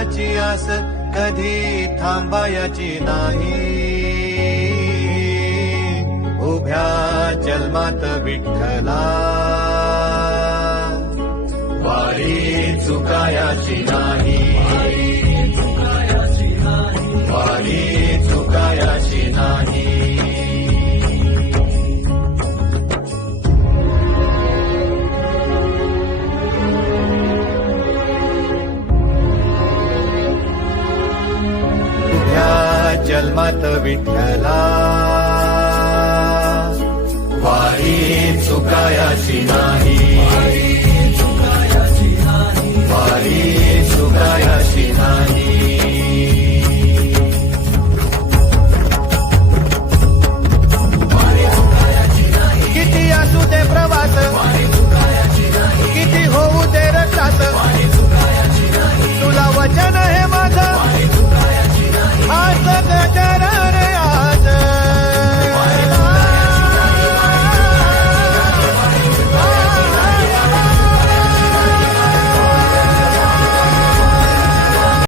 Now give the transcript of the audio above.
मनाची आस कधी थांबायची नाही. उभ्या जन्मात विठ्ठला वारी चुकायाची नाही. वारी चुकायाची नाही. उभ्या जन्मात विठ्ठला वारी चुकायाची नाही.